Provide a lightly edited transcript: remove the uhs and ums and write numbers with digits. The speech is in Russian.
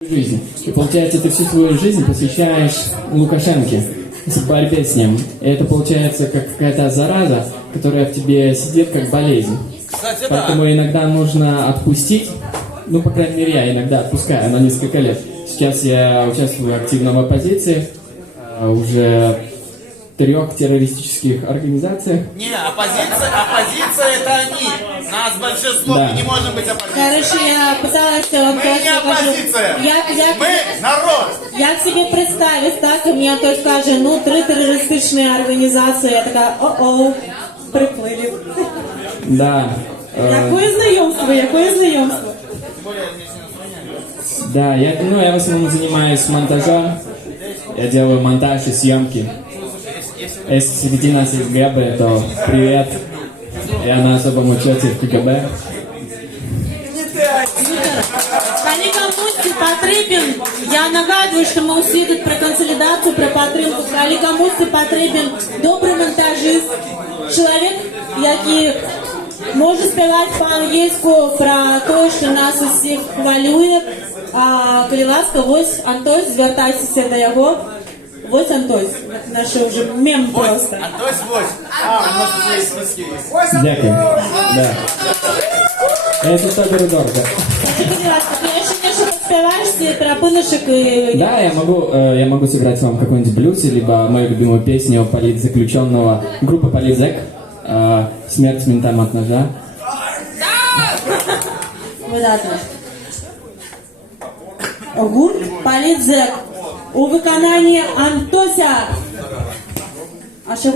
жизнь. И получается, ты всю свою жизнь посвящаешь Лукашенке, в борьбе с ним. И это получается как какая-то зараза, которая в тебе сидит как болезнь. Кстати, Поэтому иногда нужно отпустить. Ну, по крайней мере, я иногда отпускаю на несколько лет. Сейчас я участвую активно в оппозиции, уже в 3 террористических организациях. Не, оппозиция это они. Нас большинство, Да. мы не можем быть оппозицией. Короче, я пыталась вам Мы сказать, не оппозиция. Мы народ. як собі представить, так, і мені хтось каже, ну, 3 терористичні організації, я така, о-о, приплили. Да. Якое знайомство? Да, я в основном занимаюсь монтажом. Я делаю монтаж и съемки. Если среди нас есть Гэбы, то привет. Я на особом учете в КГБ. Коли комусь потрібен, я нагадую, що ми усі тут про консолідацію, про підтримку. Коли комусь потрібен добрий монтажист, чоловік, який може співати по-англійську про те, що нас усіх хвалює. А коли ласка, ось Антось, звертайтеся до його. Ось Антось, наш вже мем просто. Антось 8. У нас уже есть списки. Дякую. Да. Это супер дорого. Скажи, будь ласка, ти ще не що поспіваєш про пинушек і... Да, я могу сыграть вам какой-нибудь блюз, либо мою любимую песню политзаключенного группы Политзек «Смерть ментам от ножа». Видатно. Гурт Политзек у виконанні Антося. А що